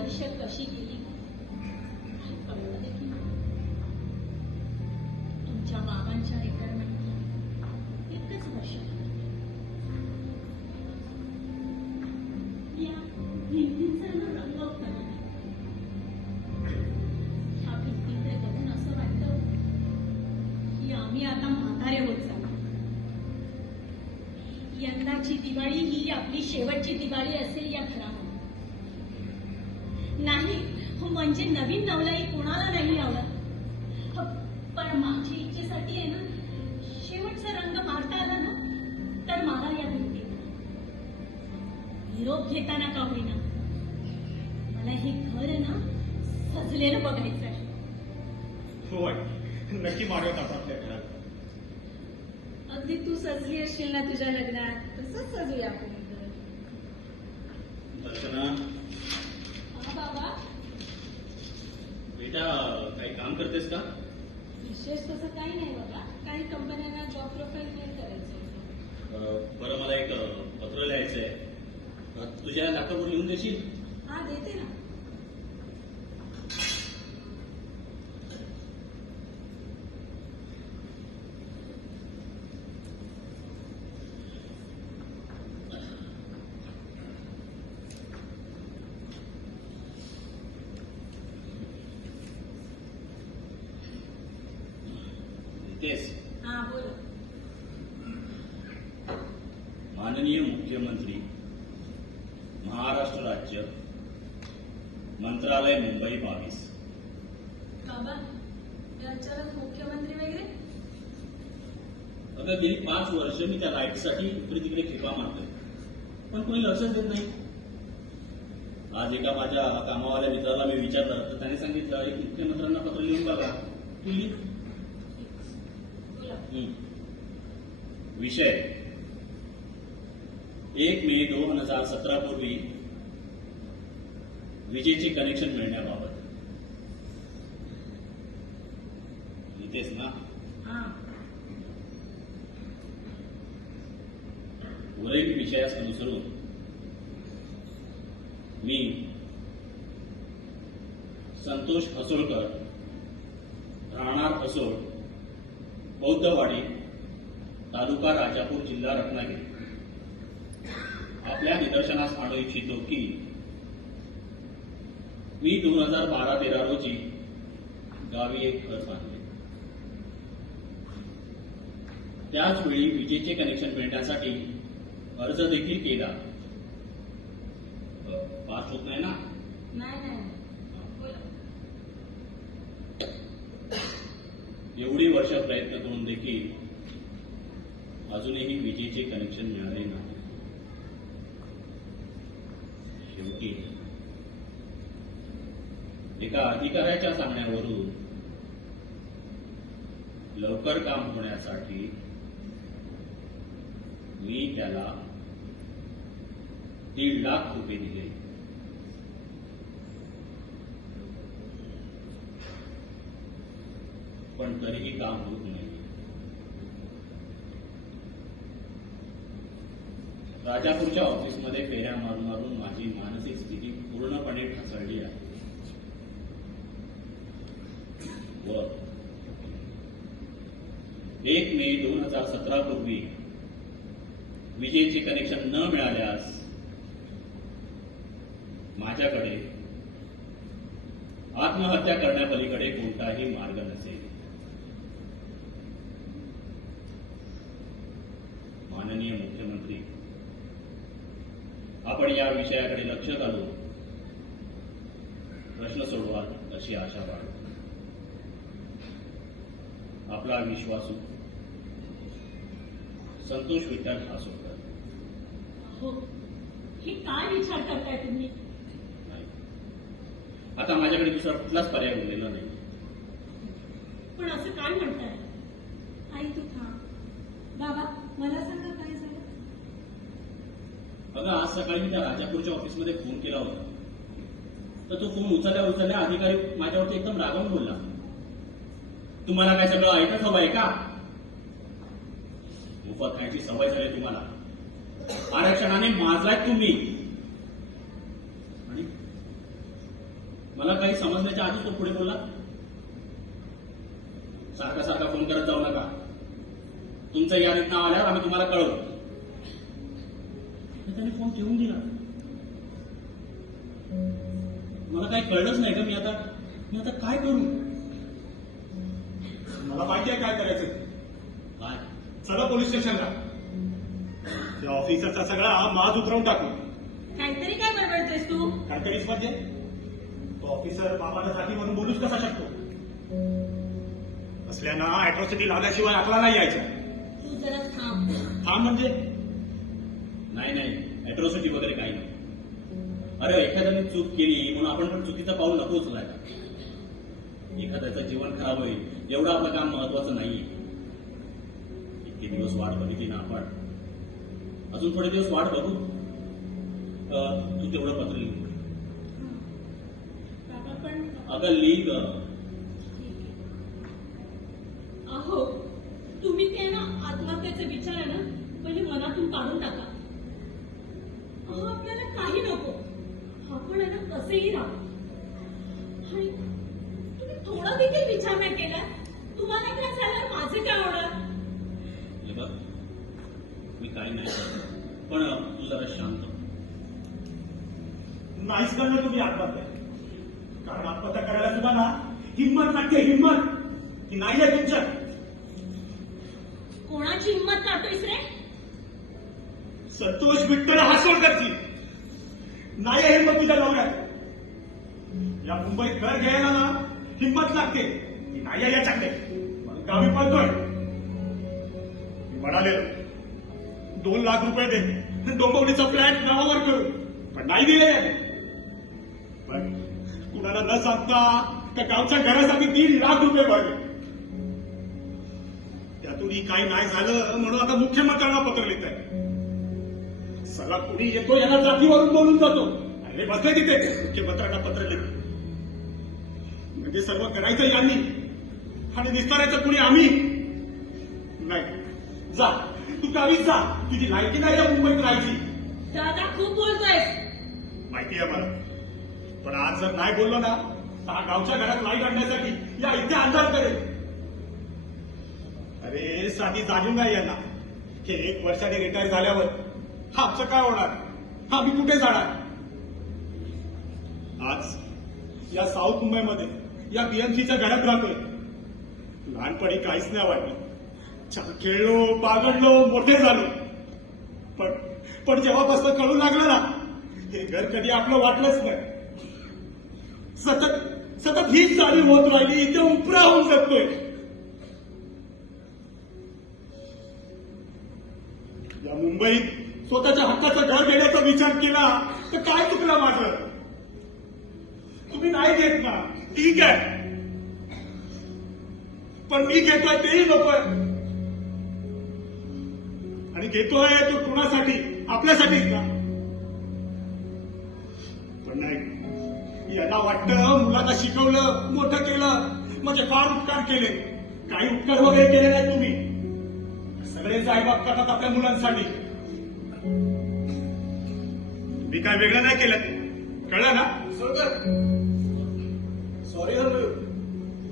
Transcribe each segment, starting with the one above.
वर्ष कशी गेली काही कळलं देखील नाही. तुमच्या बाबांच्या रिटायरमेंट एकच वर्ष या भिंतींचा रंग उतरला. ह्या भिंतींकडे बघून असं वाटतं की आम्ही आता म्हातारे होत चाललो. यंदाची दिवाळी ही आपली शेवटची दिवाळी असेल या घरामध्ये. नाही हो, म्हणजे नवीन नवलाई कोणाला नाही आवडत, पण माझी इच्छेसाठी आहे ना शेवटचा रंग मारता आला ना तर मला या भिंती निरोप घेताना का होईना मला हे घर ना सजलेलं बघायचं आहे. होय, नक्की मारूयात आपण आपल्या घरात. अगदी तू सजली असशील ना तुझ्या लग्नात, तसंच सजूया आपण. दर्शना, हा बाबा, बेटा काही काम करतेस का? विशेष तसं काही नाही बाबा, काही कंपन्यांना जॉब प्रोफाईल मेल करायचं. बरं, मला एक पत्र लिहायचंय. तुझ्या लॅपटॉपवर लिहून देशील? हा देते ना. तेच. हा बोल. माननीय मुख्यमंत्री, महाराष्ट्र राज्य, मंत्रालय मुंबई 22. बाबा याच्यावर मुख्यमंत्री वगैरे? अगं गेली 5 वर्ष मी त्या लाईटसाठी इकडे तिकडे खेपा मारतोय, पण कोणी लक्षच देत नाही. आज एका माझ्या कामावाल्या मित्राला मी विचारलं तर त्याने सांगितलं एक मुख्यमंत्र्यांना पत्र लिहून बघा. तू लिह. विषय 1 मे 2017 पूर्वी विजेचे कनेक्शन मिळण्याबाबत. इथेच ना? हा. वरील विषयास अनुसरून मी संतोष असोळकर, राहणार असोळ, बौद्धवाडी, तालुका राजापूर, जिल्हा रत्नागिरी, आपल्या निदर्शनास आणू इच्छितो की मी 2012-13 रोजी गावी एक घर बांधले. त्याचवेळी विजेचे कनेक्शन मिळण्यासाठी अर्ज देखील केला. पास होत नाही ना? नाही. एवढी वर्ष प्रयत्न करून देखील अजूनही विजेचे कनेक्शन मिळाले नाही. शेवटी एका अधिकाऱ्याच्या सांगण्यावरून लवकर काम होण्यासाठी मी त्याला 1.5 लाख रुपये दिले. पण तरीही काम होत नाही. राजापूरच्या ऑफिसमध्ये फेऱ्या मारून मारून माझी मानसिक स्थिती पूर्णपणे ढासळली आहे. व 1 मे 2017 पूर्वी विजेचे कनेक्शन न मिळाल्यास माझ्याकडे आत्महत्या करण्यापलीकडे कोणताही मार्ग नसेल. माननीय मुख्यमंत्री, आपण या विषयाकडे लक्ष घालून प्रश्न सोडवाल अशी आशा बाळगतो. आपला विश्वासू संतोष विठ्ठल हासोळकर. हो, हे काय विचार करताय तुम्ही? आता माझ्याकडे दुसरा कुठलाच पर्याय उरलेला नाही. पण असं काय म्हणताय? आई तू थांब. बाबा मला सांगा काय झालं? अगं आज सकाळी मी त्या राजापूरच्या ऑफिसमध्ये फोन केला होता, तर तो फोन उचलल्या अधिकारी माझ्यावरती एकदम रागावून बोलला. तुम्हाला काय सगळं ऐकत हवंय का? मोफत खायची सवय झाली तुम्हाला. आरक्षणाने माजलाय तुम्ही. मला काही समजण्याच्या आधीच तो पुढे बोलला, सारखा सारखा फोन करत जाऊ नका, तुमचं यादीत नाव आल्यावर आम्ही तुम्हाला कळवू. त्याने फोन ठेवून दिला. मला काही कळलंच नाही का, मी आता काय करू? मला माहिती आहे काय करायचं. काय? चला पोलीस स्टेशनला. त्या ऑफिसरचा सगळा माज उतरवून टाकू. काहीतरी काय बडबडतोयस तू? काहीतरीच म्हणजे तो ऑफिसर बाबाला साठी म्हणून बोलूच कसा शकतो? असल्याना अॅट्रॉसिटी लावल्याशिवाय अकला नाही यायचं. तू जरा थांब. थांब म्हणजे नाही, अॅट्रॉसिटी वगैरे काही नाही. अरे एखाद्याने चूक केली म्हणून आपण पण चुकीचं पाऊल नको उचलायला. एखाद्याचं जीवन खराब होईल एवढं आपलं काम महत्वाचं नाहीये. इतके दिवस वाट बघितली ना आपण, अजून थोडे दिवस वाट बघू. तू तेवढं पत्र लिहून दे. बाबा पण अगं लिह ग. अहो, तुम्ही ते ना आत्महत्येचे विचार आहे ना पहिले मनातून काढून टाका. अहो, आपल्याला काही नको. आपण आहे ना कसेही राहू. आणि तुम्ही थोडा देखील विचार नाही केला. तुम्हाला काय झालं, माझे काय होणार? हे बघ, मी काही नाही करत, पण तू जरा शांत. नाहीच करणं तुम्ही आत्महत्या. कारण आत्महत्या करायला सुद्धा ना हिंमत लागते. हिंमत ही नाही आहे तुमच्यात. कोणाची हिंमत काढतोयस रे? संतोष विठ्ठल हसवण करतील. नाही आहे हिंमत तुझ्या नवऱ्यात. या मुंबईत घर घ्यायला ना हिंमत लागते. ही नाही आहे याच्याकडे. म्हणून गावी पळतोय. मी म्हणाले 2 लाख रुपये दे, डोंबिवलीचा फ्लॅट नावावर करू, पण नाही दिले याने. पण कुणाला न सांगता त्या गावच्या घरासाठी 3 लाख रुपये भरले. त्यातूनही काही नाही झालं म्हणून आता मुख्यमंत्र्यांना पत्र लिहित आहे. सगळा कुणी येतो याला जातीवरून बोलून जातो. अरे बसले तिथे मुख्यमंत्र्यांना पत्र लिहित. म्हणजे सर्व करायचं यांनी आणि निस्तारायचं कुणी आम्ही नाही. जा तू गावीच जा. तुझी लायकी नाही या मुंबईत राहायची. दादा खूप बोलतोयस. माहिती आहे मला. पण आज जर नाही बोललो ना तर हा गावच्या घरात लाईट आणण्यासाठी या इथे अंधार करेल. अरे साधी जाणीव नाही यांना की 1 वर्षाने रिटायर झाल्यावर आमचं काय होणार, आम्ही कुठे जाणार. आज या साऊथ मुंबईमध्ये या बीएमसीच्या घरात राहतोय. लहानपणी काहीच नाही वाटलं. छान खेळलो, बागडलो, मोठे झालो. पण जेव्हापासून कळू लागलं ना हे घर कधी आपलं वाटलंच नाही. सतत हीच जाणीव होत राहिली. इथे उपरा होऊन जगतोय. या मुंबईत स्वतःच्या हक्काचं घर घेण्याचा विचार केला तर काय चुकलं माझं. तुम्ही नाही घेत ना, ठीक आहे, पण मी घेतोय तेही नकोय. आणि घेतोय तो कुणासाठी, आपल्यासाठीच ना. पण नाही, याला वाटतं मुलांना शिकवलं, मोठं केलं म्हणजे फार उपकार केले. काही उपकार वगैरे केले नाही तुम्ही. सगळेच आईबाप करतात आपल्या मुलांसाठी. मी काय वेगळं नाही केलं. कळलं ना? सॉरी हर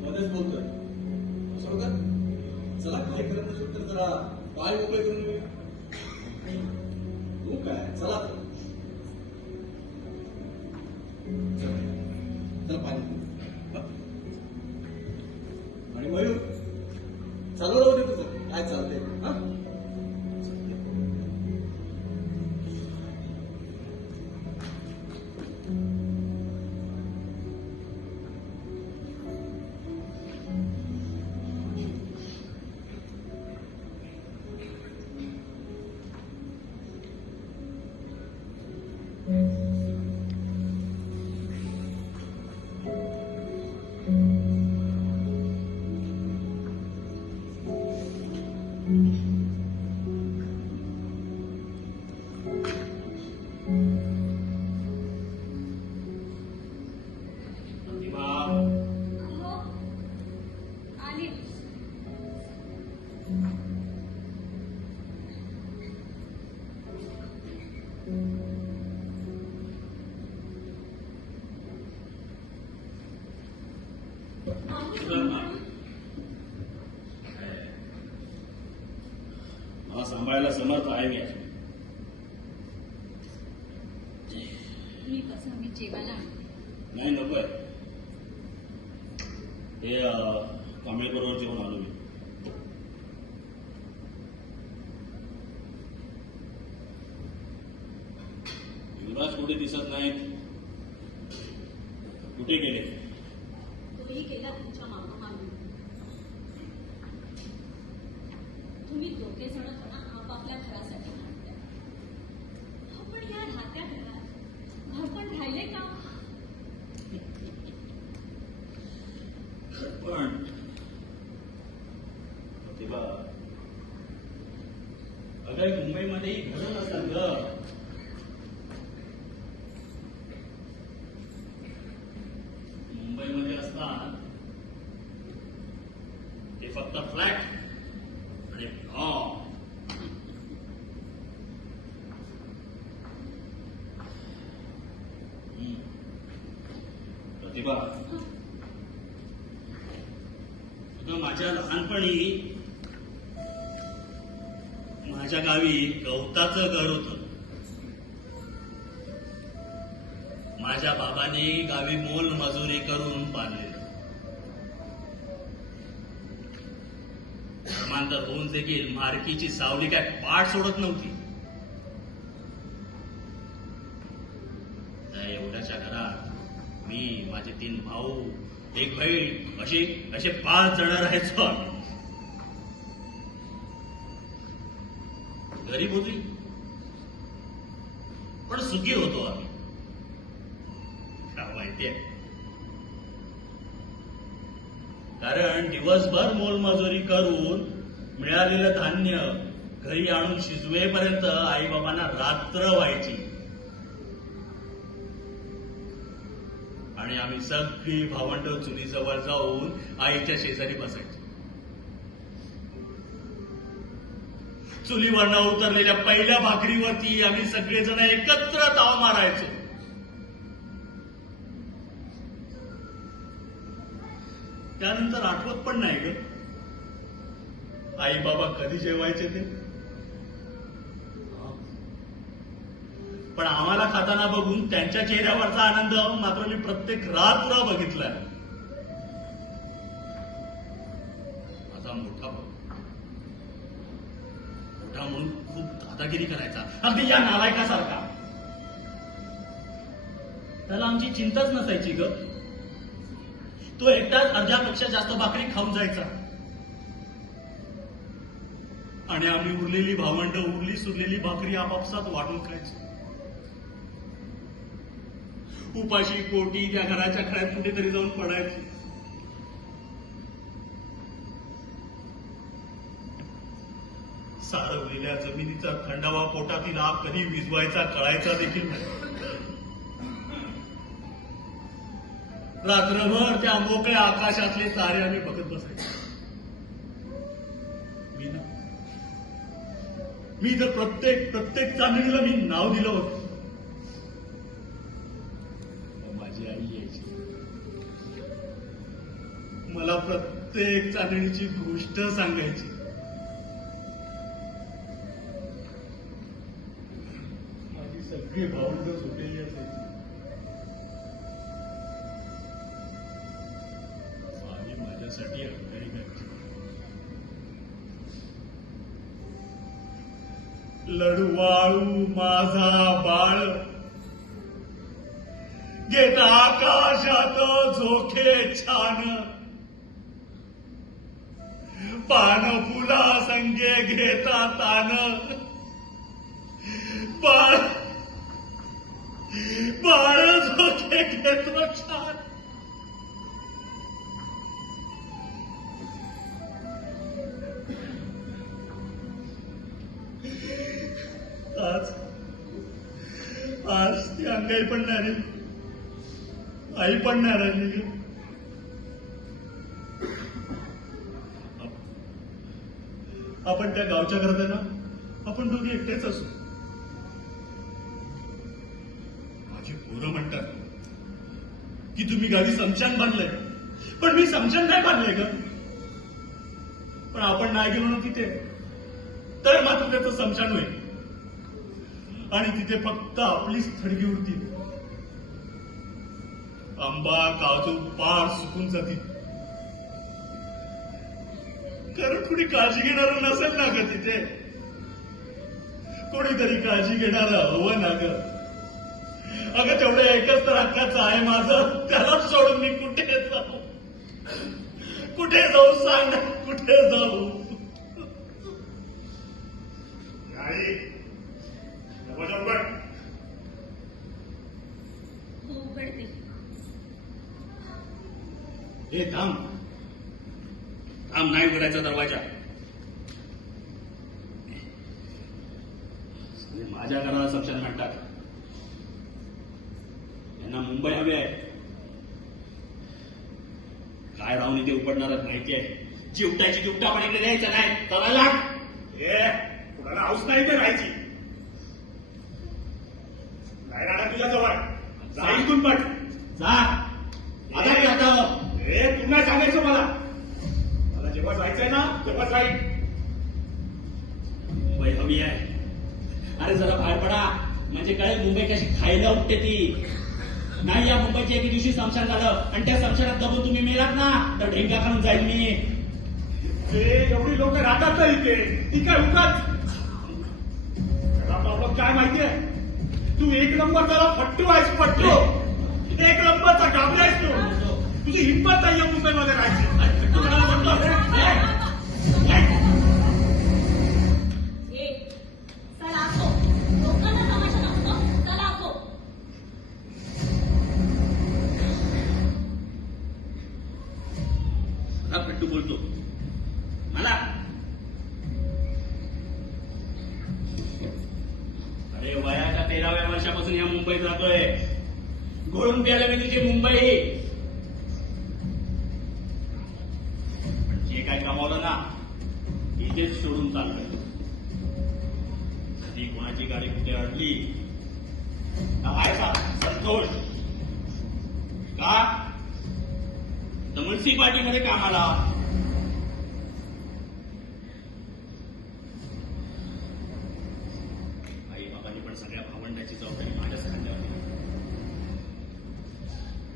मध्येच बोलतोय. सोडकर चला, काय करत असेल तर जरा पाय मोकळे करून येऊया. तू काय चला चल पाय. आणि मयूर चालू राहू दे तुझं काय चालतंय. हा मला सांभाळायला समर्थ आहे मी. मी कसं मी जेवायला आणते. नाही नकोय. हे कांबळे बरोबर जेवण आलो मी. युवराज कुठे दिसत नाहीत. कुठे गेले? तोही गेला तुमच्या मागोमागे. तुम्ही दोघे जण आपापल्या घरासाठी म्हणताय. आपण या राहत्या घरात आपण राहिले का? पण प्रतिभा, अगं मुंबईमध्येही घरं नसतात ग. मुंबईमध्ये असतात ते फक्त फ्लॅट आणि प्रतिभा, माझ्या लहानपणी माझ्या गावी गवताचं घर होतं. माझ्या बाबाने गावी मोल मजुरी करून बांधलेलं. धर्मांतर होऊन देखील मारकीची सावली काय पाठ सोडत नव्हती. त्या एवढ्याच्या घरात मी, माझे 3 भाऊ, एक बहीण, असे 5 जण राहायचो आम्ही. गरीब होती पण सुखी होतो आम्ही. माहितीये, कारण दिवसभर मोलमजुरी करून मिळालेलं धान्य घरी आणून शिजवेपर्यंत आई बाबांना रात्र व्हायची. आणि आम्ही सगळी भावंड चुलीजवळ जाऊन आईच्या शेजारी बसायचो. चुलीवरनं उतरलेल्या पहिल्या भाकरीवरती आम्ही सगळेजण एकत्र ताव मारायचो. त्यानंतर आठवत पण नाही ग आई बाबा कधी जेवायचे ते. पण आम्हाला खाताना बघून त्यांच्या चेहऱ्यावरचा आनंद मात्र मी प्रत्येक रात्र बघितलाय. माझा मोठा म्हणून खूप दादागिरी करायचा, अगदी या नालायकासारखा. त्याला आमची चिंताच नसायची ग. तो एकटाच अर्ध्यापेक्षा जास्त भाकरी खाऊन जायचा आणि आम्ही उरलेली भावंड उरली सुरलेली भाकरी आपापसात वाटून खायचो. उपाशी पोटी त्या घराच्या खड्यात कुठेतरी जाऊन पडायचो. सारवलेल्या जमिनीचा थंडावा पोटातील आग कधी विझवायचा कळायचा देखील नाही. रात्रभर त्या मोकळ्या आकाशातले तारे आम्ही बघत बसायचो. मी तर प्रत्येक चांदणीला मी नाव दिलं होतं. माझी आई यायची, मला प्रत्येक चांदणीची गोष्ट सांगायची. माझी सगळी भावंड झोपलेली असायची. माझ्यासाठी अंगाई घ्यायची. लडवाळू माझा बाळ घेत आकाशात झोखे छान, पान फुला संगे घेता तान, बाळ झोखे घेतो छान. आज ती अंगाई पण नाही, आई पण नाही राहिली. आपण त्या गावच्या घरात आहे ना, आपण दोघे एकटेच असू. माझी पोरं म्हणतात की तुम्ही गावी समशान बांधलंय. पण मी समजून नाही बांधले ग. पण आपण नाही गेलो ना तिथे तर मात्र त्याचं समजण होईल आणि तिथे फक्त आपलीच थडगी उरतील. आंबा काजू पार सुकून जातील. कारण कुणी काळजी घेणार नसेल ना ग तिथे. कोणीतरी काळजी घेणार हवं ना ग. अगं तेवढं एकच तर हक्काचं आहे माझं, त्यालाच सोडून मी कुठे जाऊ? कुठे जाऊ सांग ना, कुठे जाऊ? हो उघडते. हे थांब थांब, नाही उघडायचा दरवाजा. माझ्या घराला समशान म्हणतात. यांना मुंबई हवी आहे. काय राहून इथे उपडणारच माहिती आहे. चिवटायची चिवटा पण इकडे द्यायचं नाही. चला लाग. कुणाला हाऊस नाही ते राहायची. नाही राहणार तुझ्या जवळ. जा इथून पण. जा. आता काय जातं? तू नाही सांगायचं मला जेव्हा जायचंय ना तेव्हा जाईल. मुंबई हवी आहे. अरे जरा बाहेर पडा म्हणजे कळेल मुंबई कशी खायला उठते ती. नाही या मुंबईची एके दिवशी समशान झालं आणि त्या समशानात दबून तुम्ही मेलात ना तर ढेंगा खाऊन जाईल मी. एवढी लोक राहतात ना इथे. ती काय उगाच. प्रॉब्लेम काय माहितीये? तू एक नंबर जरा फट्टू आहेस. फट्टू एक नंबरचा गाबला आहेस तू. तुझी हिंमत नाहीये मुंबईमध्ये राहायची. तुम्हाला म्हणतो चला असो. लोकांना तमाशा नको. चला असो. मला फट्टू बोलतो. मला अरे वयाच्या 13व्या वर्षापासून या मुंबईत राहतोय. घोळून प्यायला मी तुझी मुंबई. पण जे काय कमावलं ना इथेच सोडून चाललोय. कधी कोणाची गाडी कुठे अडली आहे का संतोष? का तर म्युन्सिपाल्टीमध्ये कामाला. आई बाबांनी पण सगळ्या भावंडाची जबाबदारी माझ्याच खांद्यावर दिली.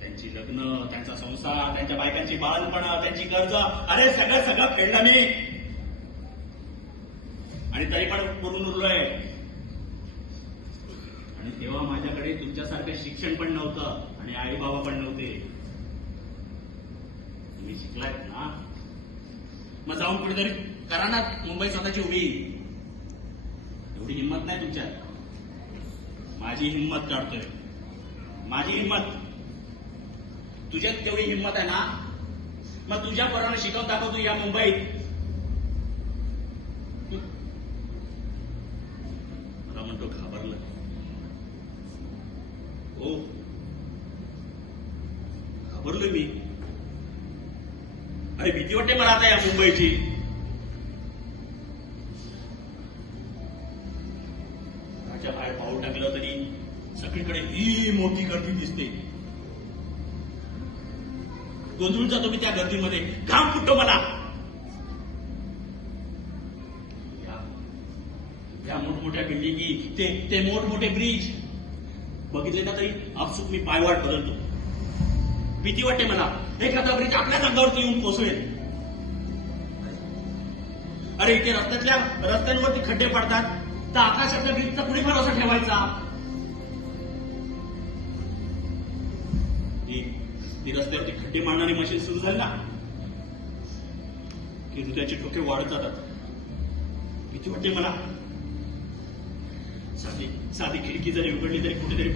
त्यांची लग्न, त्यांचा संसार, त्यांच्या बायकांची बाळणपण, त्यांची कर्ज, अरे सगळं फेडलं मी. आणि तरी पण करून उरलोय. आणि तेव्हा माझ्याकडे तुमच्यासारखं शिक्षण पण नव्हतं आणि आई बाबा पण नव्हते. तुम्ही शिकलायत ना मग जाऊन कुठेतरी करा ना मुंबई स्वतःची उभी. एवढी हिंमत नाही तुमच्यात. माझी हिंमत काढतोय. माझी हिंमत. तुझ्यात तेवढी हिंमत आहे ना मग तुझ्या पोरांना शिकवून दाखवतो या मुंबईत. मला म्हणतो घाबरलं. हो घाबरलोय मी. अरे भीती वाटते मला आता या मुंबईची. घराच्या बाहेर पाऊल टाकलं तरी सगळीकडे ही मोठी गर्दी दिसते. गोंधळून जातो मी त्या गर्दीमध्ये. घाम फुटतो मला. या मोठमोठ्या बिल्डिंगी, ते मोठमोठे ब्रिज बघितले ना तरी आपसुक मी पायवाट बदलतो. भीती वाटते मला एखादा ब्रिज आपल्याच अंगावरती येऊन कोसळेल. अरे इथे रस्त्यांवरती खड्डे पडतात तर आकाशातल्या ब्रिजचा कुणी भरोसा ठेवायचा? ती रस्त्यावरती खड्डे मारणारी मशीन सुरू झाली ना की हृदयाचे ठोके वाढत जातात. भीती वाटते मला. साधी खिडकी जरी उघडली तरी कुठेतरी